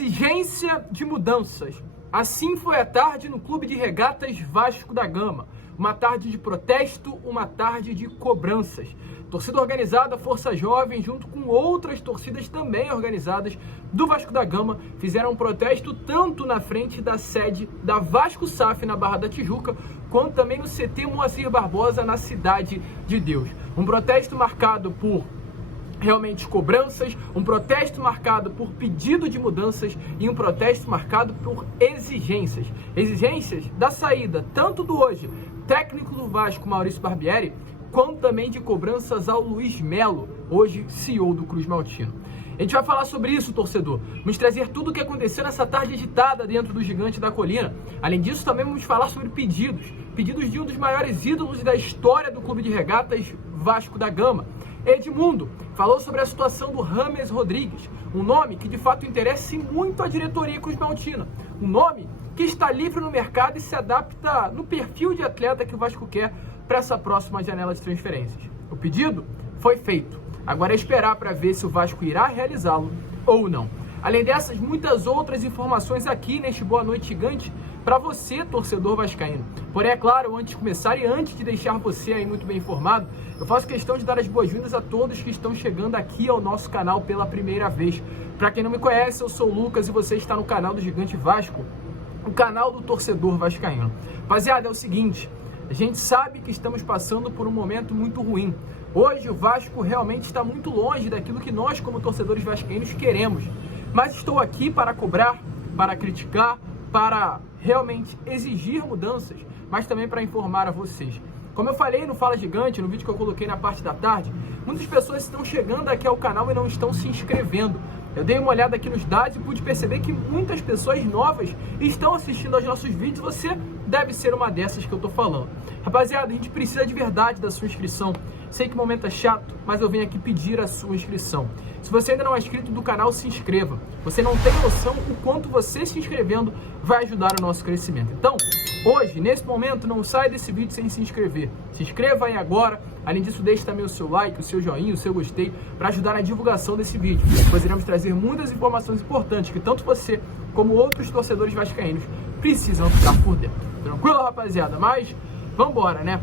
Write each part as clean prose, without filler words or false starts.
Exigência de mudanças. Assim foi a tarde no Clube de Regatas Vasco da Gama. Uma tarde de protesto, uma tarde de cobranças. Torcida organizada, Força Jovem, junto com outras torcidas também organizadas do Vasco da Gama, fizeram um protesto tanto na frente da sede da Vasco SAF na Barra da Tijuca, quanto também no CT Moacir Barbosa na Cidade de Deus. Um protesto marcado por realmente cobranças, um protesto marcado por pedido de mudanças e um protesto marcado por exigências. Exigências da saída, tanto do hoje técnico do Vasco, Maurício Barbieri, quanto também de cobranças ao Luiz Melo, hoje CEO do Cruz Maltino. A gente vai falar sobre isso, torcedor. Vamos trazer tudo o que aconteceu nessa tarde agitada dentro do Gigante da Colina. Além disso, também vamos falar sobre pedidos de um dos maiores ídolos da história do Clube de Regatas Vasco da Gama. Edmundo falou sobre a situação do James Rodrigues, um nome que de fato interessa muito à diretoria Cruz Maltina, um nome que está livre no mercado e se adapta no perfil de atleta que o Vasco quer para essa próxima janela de transferências. O pedido foi feito, agora é esperar para ver se o Vasco irá realizá-lo ou não. Além dessas, muitas outras informações aqui neste Boa Noite Gigante para você, torcedor vascaíno. Porém, é claro, antes de começar e antes de deixar você aí muito bem informado, eu faço questão de dar as boas-vindas a todos que estão chegando aqui ao nosso canal pela primeira vez. Para quem não me conhece, eu sou o Lucas e você está no canal do Gigante Vasco, o canal do torcedor vascaíno. Rapaziada, é o seguinte, a gente sabe que estamos passando por um momento muito ruim. Hoje o Vasco realmente está muito longe daquilo que nós, como torcedores vascaínos, queremos. Mas estou aqui para cobrar, para criticar, para realmente exigir mudanças, mas também para informar a vocês. Como eu falei no Fala Gigante, no vídeo que eu coloquei na parte da tarde, muitas pessoas estão chegando aqui ao canal e não estão se inscrevendo. Eu dei uma olhada aqui nos dados e pude perceber que muitas pessoas novas estão assistindo aos nossos vídeos. Você deve ser uma dessas que eu estou falando. Rapaziada, a gente precisa de verdade da sua inscrição. Sei que o momento é chato, mas eu venho aqui pedir a sua inscrição. Se você ainda não é inscrito do canal, se inscreva. Você não tem noção o quanto você se inscrevendo vai ajudar o nosso crescimento. Então, hoje, nesse momento, não sai desse vídeo sem se inscrever. Se inscreva aí agora. Além disso, deixe também o seu like, o seu joinha, o seu gostei para ajudar na divulgação desse vídeo. Pois iremos trazer muitas informações importantes que tanto você como outros torcedores vascaínos precisam ficar por dentro. Tranquilo, rapaziada? Mas, vambora, né?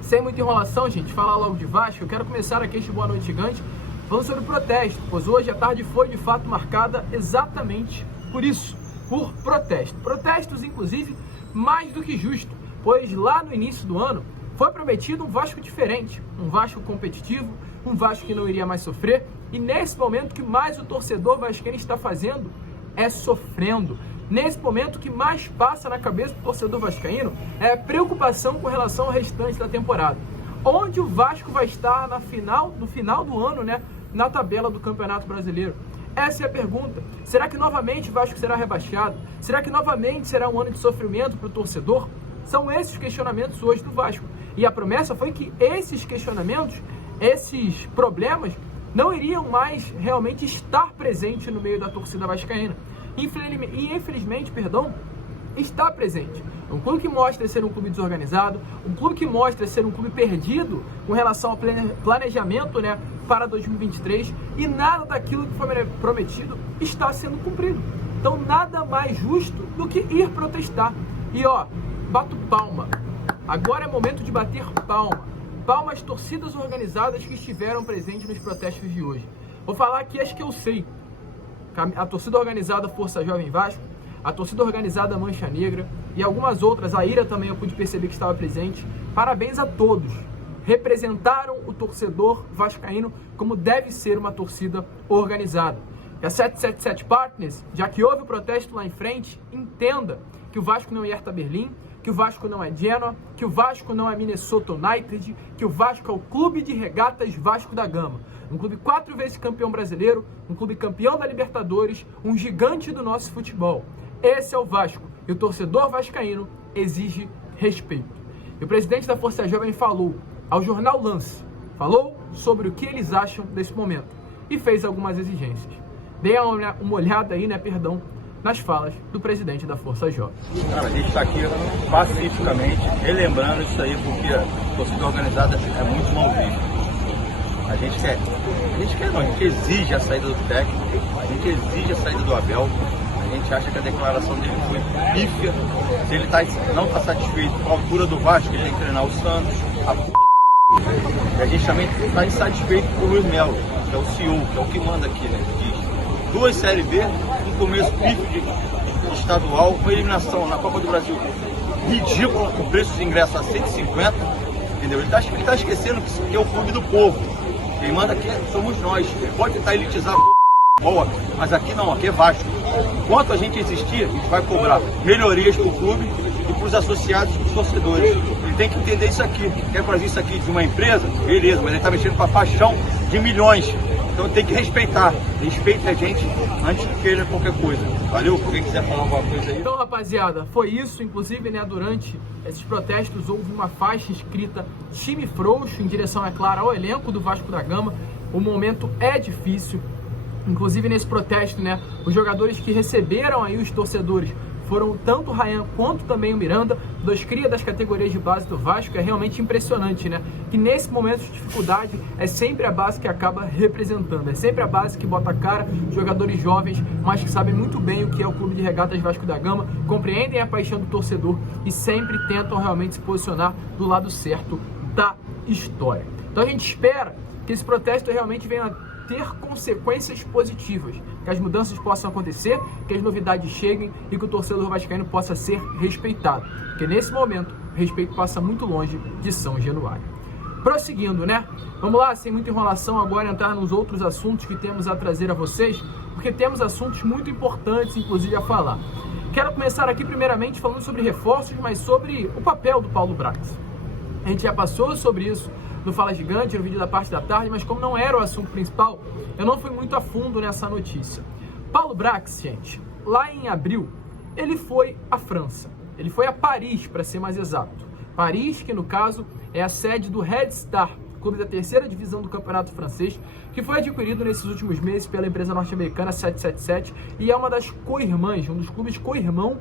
Sem muita enrolação, gente, falar logo de Vasco, eu quero começar aqui este Boa Noite Gigante falando sobre o protesto, pois hoje a tarde foi de fato marcada exatamente por isso, por protesto. Protestos, inclusive, mais do que justo, pois lá no início do ano foi prometido um Vasco diferente, um Vasco competitivo, um Vasco que não iria mais sofrer, e nesse momento que mais o torcedor vascaíno está fazendo é sofrendo. Nesse momento, o que mais passa na cabeça do torcedor vascaíno é a preocupação com relação ao restante da temporada. Onde o Vasco vai estar no final do ano, né, na tabela do Campeonato Brasileiro? Essa é a pergunta. Será que novamente o Vasco será rebaixado? Será que novamente será um ano de sofrimento para o torcedor? São esses questionamentos hoje do Vasco. E a promessa foi que esses questionamentos, esses problemas, não iriam mais realmente estar presentes no meio da torcida vascaína. Infelizmente, está presente. Um clube que mostra ser um clube desorganizado, um clube que mostra ser um clube perdido com relação ao planejamento, né, para 2023, e nada daquilo que foi prometido está sendo cumprido. Então nada mais justo do que ir protestar. E bato palma. Agora é momento de bater palma. Palma às torcidas organizadas que estiveram presentes nos protestos de hoje. Vou falar aqui as que eu sei. A torcida organizada Força Jovem Vasco, a torcida organizada Mancha Negra e algumas outras, a IRA também eu pude perceber que estava presente. Parabéns a todos, representaram o torcedor vascaíno como deve ser uma torcida organizada. E a 777 Partners, já que houve o protesto lá em frente, entenda que o Vasco não é Hertha Berlim, que o Vasco não é Genoa, que o Vasco não é Minnesota United, que o Vasco é o Clube de Regatas Vasco da Gama. Um clube 4 vezes campeão brasileiro, um clube campeão da Libertadores, um gigante do nosso futebol. Esse é o Vasco e o torcedor vascaíno exige respeito. E o presidente da Força Jovem falou ao jornal Lance, falou sobre o que eles acham desse momento e fez algumas exigências. Dê uma olhada aí, nas falas do presidente da Força Jovem. Cara, a gente está aqui pacificamente relembrando isso aí, porque a torcida organizada é muito mal vista. A gente exige a saída do técnico, a gente exige a saída do Abel, A gente acha que a declaração dele foi pífia. Se ele não está satisfeito com a altura do Vasco, ele tem que treinar o Santos. E a gente também está insatisfeito com o Luiz Melo, que é o CEO, que é o que manda aqui, né? Diz 2 Série B, um começo pífio de estadual, uma eliminação na Copa do Brasil ridícula, com preço de ingresso a 150, entendeu? Ele está esquecendo que é o clube do povo. Quem manda aqui somos nós. Ele pode tentar elitizar boa, mas aqui não, aqui é Vasco. Enquanto a gente existir, a gente vai cobrar melhorias para o clube e para os associados e para os torcedores. Ele tem que entender isso aqui. Quer fazer isso aqui de uma empresa? Beleza, mas ele está mexendo com a paixão de milhões. Então tem que respeitar. Respeite a gente antes de querer qualquer coisa. Valeu? Quem quiser falar alguma coisa aí. Então, rapaziada, foi isso. Inclusive, né, durante esses protestos houve uma faixa escrita time frouxo em direção, é claro, ao elenco do Vasco da Gama. O momento é difícil. Inclusive nesse protesto, né, os jogadores que receberam aí os torcedores foram tanto o Ryan quanto também o Miranda, 2 cria das categorias de base do Vasco. É realmente impressionante, né? Que nesse momento de dificuldade é sempre a base que acaba representando, é sempre a base que bota a cara, jogadores jovens, mas que sabem muito bem o que é o Clube de Regatas Vasco da Gama, compreendem a paixão do torcedor e sempre tentam realmente se posicionar do lado certo da história. Então a gente espera que esse protesto realmente venha ter consequências positivas, que as mudanças possam acontecer, que as novidades cheguem e que o torcedor vascaíno possa ser respeitado, porque nesse momento o respeito passa muito longe de São Januário. Prosseguindo, né? Vamos lá, sem muita enrolação, agora entrar nos outros assuntos que temos a trazer a vocês, porque temos assuntos muito importantes, inclusive, a falar. Quero começar aqui primeiramente falando sobre reforços, mas sobre o papel do Paulo Brax. A gente já passou sobre isso no Fala Gigante, no vídeo da parte da tarde, mas como não era o assunto principal, eu não fui muito a fundo nessa notícia. Paulo Brax, gente, lá em abril, ele foi à França. Ele foi a Paris, para ser mais exato. Paris, que no caso é a sede do Red Star, clube da 3ª divisão do campeonato francês, que foi adquirido nesses últimos meses pela empresa norte-americana 777 e é uma das co-irmãs, um dos clubes co-irmãos,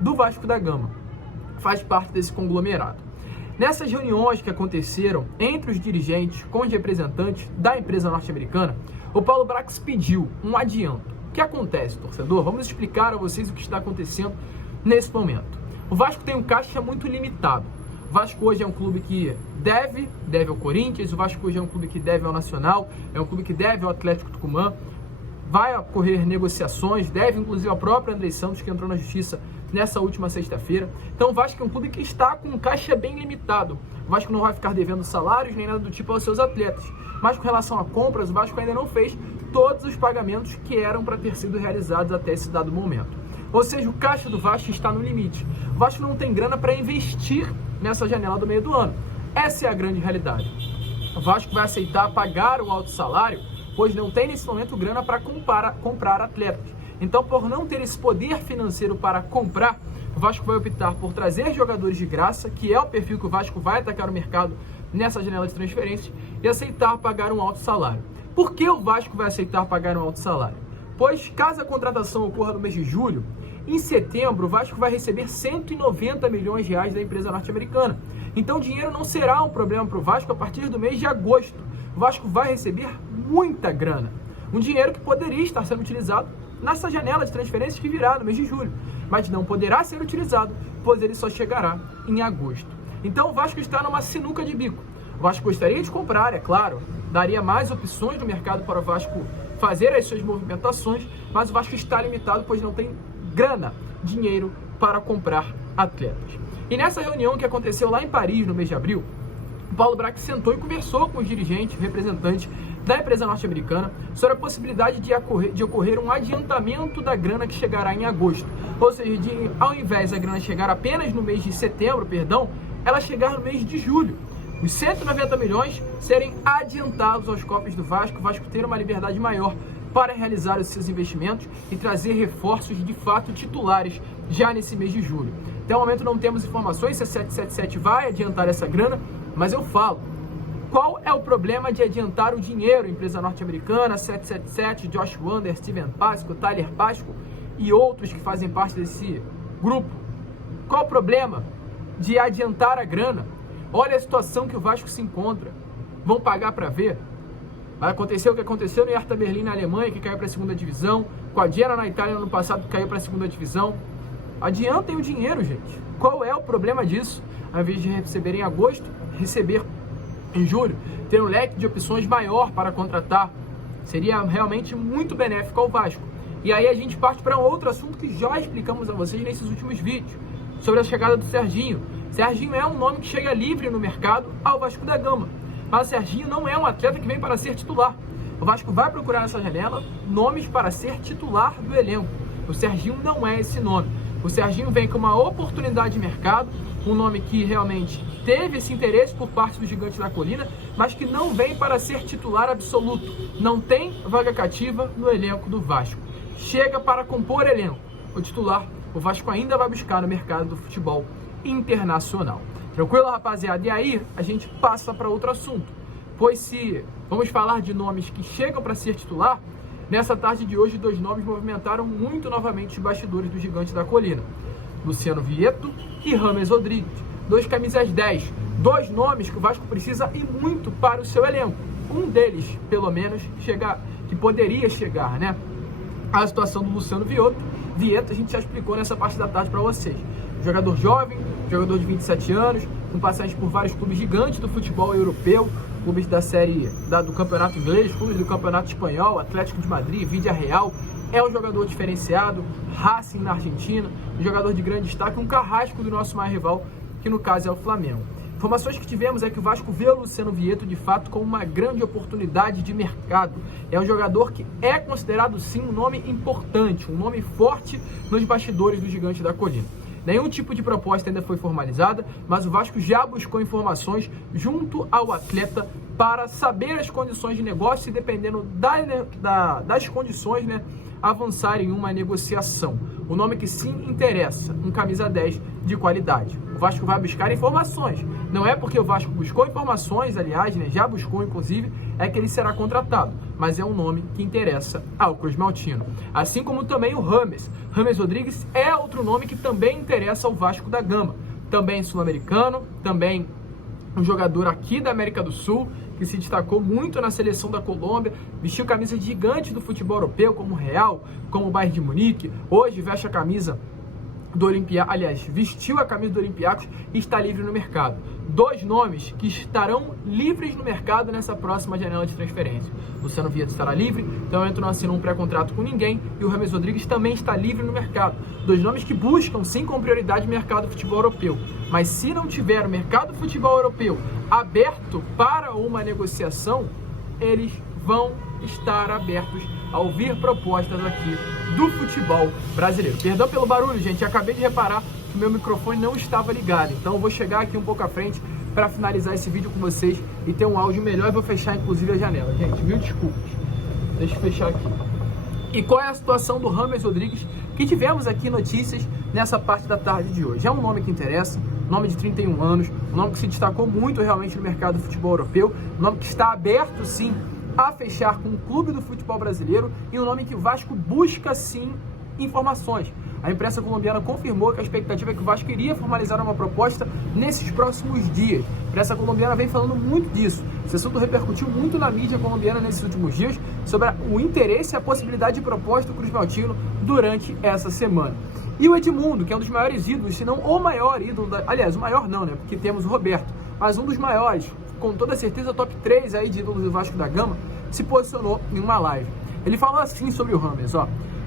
do Vasco da Gama. Faz parte desse conglomerado. Nessas reuniões que aconteceram entre os dirigentes com os representantes da empresa norte-americana, o Paulo Brax pediu um adianto. O que acontece, torcedor? Vamos explicar a vocês o que está acontecendo nesse momento. O Vasco tem um caixa muito limitado. O Vasco hoje é um clube que deve ao Corinthians, o Vasco hoje é um clube que deve ao Nacional, é um clube que deve ao Atlético Tucumã, vai ocorrer negociações, deve inclusive ao próprio Andrei Santos, que entrou na justiça nessa última sexta-feira. Então o Vasco é um clube que está com um caixa bem limitado. O Vasco não vai ficar devendo salários nem nada do tipo aos seus atletas. Mas com relação a compras, o Vasco ainda não fez todos os pagamentos que eram para ter sido realizados até esse dado momento. Ou seja, o caixa do Vasco está no limite. O Vasco não tem grana para investir nessa janela do meio do ano. Essa é a grande realidade. O Vasco vai aceitar pagar o alto salário, pois não tem nesse momento grana para comprar atletas. Então, por não ter esse poder financeiro para comprar, o Vasco vai optar por trazer jogadores de graça, que é o perfil que o Vasco vai atacar o mercado nessa janela de transferências, e aceitar pagar um alto salário. Por que o Vasco vai aceitar pagar um alto salário? Pois, caso a contratação ocorra no mês de julho, em setembro o Vasco vai receber 190 milhões de reais da empresa norte-americana. Então, o dinheiro não será um problema para o Vasco a partir do mês de agosto. O Vasco vai receber muita grana. Um dinheiro que poderia estar sendo utilizado nessa janela de transferências que virá no mês de julho, mas não poderá ser utilizado, pois ele só chegará em agosto. Então o Vasco está numa sinuca de bico. O Vasco gostaria de comprar, é claro, daria mais opções no mercado para o Vasco fazer as suas movimentações, mas o Vasco está limitado, pois não tem grana, dinheiro para comprar atletas. E nessa reunião que aconteceu lá em Paris, no mês de abril, o Paulo Brax sentou e conversou com os dirigentes, representantes da empresa norte-americana sobre a possibilidade de ocorrer um adiantamento da grana que chegará em agosto. Ou seja, ao invés da grana chegar apenas no mês de setembro, ela chegar no mês de julho. Os 190 milhões serem adiantados aos cofres do Vasco, o Vasco ter uma liberdade maior para realizar os seus investimentos e trazer reforços de fato titulares já nesse mês de julho. Até o momento não temos informações se a 777 vai adiantar essa grana, mas eu falo. Qual é o problema de adiantar o dinheiro? Empresa norte-americana, 777, Josh Wander, Steven Pasco, Tyler Pasco e outros que fazem parte desse grupo. Qual o problema de adiantar a grana? Olha a situação que o Vasco se encontra. Vão pagar para ver? Vai acontecer o que aconteceu no Hertha Berlim na Alemanha, que caiu para a 2ª divisão. com a Genoa na Itália no ano passado, que caiu para a segunda divisão. Adiantem o dinheiro, gente. Qual é o problema disso? Ao invés de receber em agosto, receber em julho, ter um leque de opções maior para contratar. Seria realmente muito benéfico ao Vasco. E aí a gente parte para um outro assunto que já explicamos a vocês nesses últimos vídeos, sobre a chegada do Serginho. Serginho é um nome que chega livre no mercado ao Vasco da Gama. Mas o Serginho não é um atleta que vem para ser titular. O Vasco vai procurar nessa janela nomes para ser titular do elenco. O Serginho não é esse nome. O Serginho vem com uma oportunidade de mercado, um nome que realmente teve esse interesse por parte do Gigante da Colina, mas que não vem para ser titular absoluto. Não tem vaga cativa no elenco do Vasco. Chega para compor elenco. O titular, o Vasco ainda vai buscar no mercado do futebol internacional. Tranquilo, rapaziada? E aí, a gente passa para outro assunto. Pois se vamos falar de nomes que chegam para ser titular, nessa tarde de hoje, 2 nomes movimentaram muito novamente os bastidores do Gigante da Colina. Luciano Vieto e James Rodrigues. 2 camisas 10. 2 nomes que o Vasco precisa e muito para o seu elenco. Um deles, pelo menos, que poderia chegar, né? A situação do Luciano Vieto, a gente já explicou nessa parte da tarde para vocês. Jogador jovem, jogador de 27 anos, com passagem por vários clubes gigantes do futebol europeu, clubes da série do campeonato inglês, clubes do campeonato espanhol, Atlético de Madrid, Villarreal. É um jogador diferenciado, Racing na Argentina, um jogador de grande destaque, um carrasco do nosso maior rival, que no caso é o Flamengo. Informações que tivemos é que o Vasco vê o Luciano Vieto de fato como uma grande oportunidade de mercado. É um jogador que é considerado sim um nome importante, um nome forte nos bastidores do Gigante da Colina. Nenhum tipo de proposta ainda foi formalizada, mas o Vasco já buscou informações junto ao atleta para saber as condições de negócio e, dependendo das condições, né, avançar em uma negociação. O nome que sim interessa, um camisa 10 de qualidade. O Vasco vai buscar informações. Não é porque o Vasco buscou informações, aliás, né, já buscou inclusive, é que ele será contratado. Mas é um nome que interessa ao Cruz Maltino. Assim como também o James. James Rodrigues é outro nome que também interessa ao Vasco da Gama. Também sul-americano, também um jogador aqui da América do Sul, que se destacou muito na seleção da Colômbia, vestiu camisas gigantes do futebol europeu, como o Real, como o Bayern de Munique. Hoje veste a camisa do Olympiacos, aliás, vestiu a camisa do Olympiacos e está livre no mercado. 2 nomes que estarão livres no mercado nessa próxima janela de transferência. Luciano Vieto estará livre, então não assinou um pré-contrato com ninguém, e o James Rodrigues também está livre no mercado. 2 nomes que buscam sim com prioridade o mercado do futebol europeu. Mas se não tiver o mercado do futebol europeu aberto para uma negociação, eles vão estar abertos a ouvir propostas aqui do futebol brasileiro. Perdão pelo barulho, gente, acabei de reparar que o meu microfone não estava ligado, então eu vou chegar aqui um pouco à frente para finalizar esse vídeo com vocês e ter um áudio melhor. Eu vou fechar inclusive a janela, gente, mil desculpas. Deixa eu fechar aqui. E qual é a situação do James Rodrigues, que tivemos aqui notícias nessa parte da tarde de hoje? É um nome que interessa, nome de 31 anos, um nome que se destacou muito realmente no mercado do futebol europeu, um nome que está aberto sim a fechar com o clube do futebol brasileiro e um nome que o Vasco busca sim informações. A imprensa colombiana confirmou que a expectativa é que o Vasco iria formalizar uma proposta nesses próximos dias. A imprensa colombiana vem falando muito disso. Esse assunto repercutiu muito na mídia colombiana nesses últimos dias sobre o interesse e a possibilidade de proposta do Cruz Maltino durante essa semana. E o Edmundo, que é um dos maiores ídolos, se não o maior ídolo, aliás, o maior não, né, porque temos o Roberto, mas um dos maiores, com toda certeza top 3 aí de ídolos do Vasco da Gama, se posicionou em uma live. Ele falou assim sobre o James,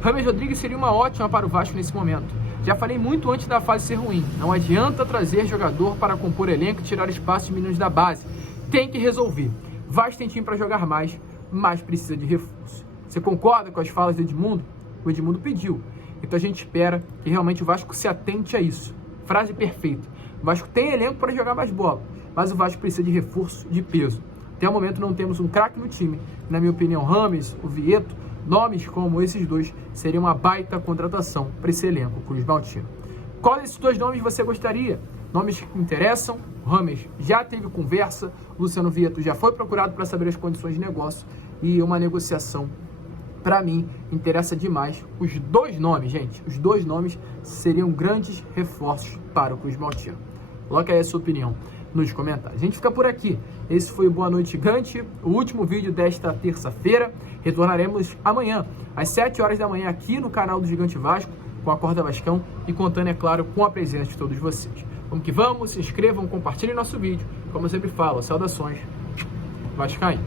James Rodrigues seria uma ótima para o Vasco nesse momento. Já falei muito antes da fase ser ruim. Não adianta trazer jogador para compor elenco e tirar espaço de meninos da base. Tem que resolver. Vasco tem time para jogar mais, mas precisa de reforço. Você concorda com as falas do Edmundo? O Edmundo pediu. Então a gente espera que realmente o Vasco se atente a isso. Frase perfeita. O Vasco tem elenco para jogar mais bola, mas o Vasco precisa de reforço de peso. Até o momento não temos um craque no time. Na minha opinião, James, o Vieto, nomes como esses dois seriam uma baita contratação para esse elenco Cruz Maltino. Qual desses 2 nomes você gostaria? Nomes que interessam. O James já teve conversa, o Luciano Vieto já foi procurado para saber as condições de negócio e uma negociação, para mim, interessa demais. Os 2 nomes, gente, os 2 nomes seriam grandes reforços para o Cruz Maltino. Coloca aí a sua opinião nos comentários. A gente fica por aqui. Esse foi o Boa Noite Gigante, o último vídeo desta terça-feira. Retornaremos amanhã, às 7 horas da manhã, aqui no canal do Gigante Vasco, com a Corda Vascão e contando, é claro, com a presença de todos vocês. Vamos que vamos, se inscrevam, compartilhem nosso vídeo. Como eu sempre falo, saudações vascaínas.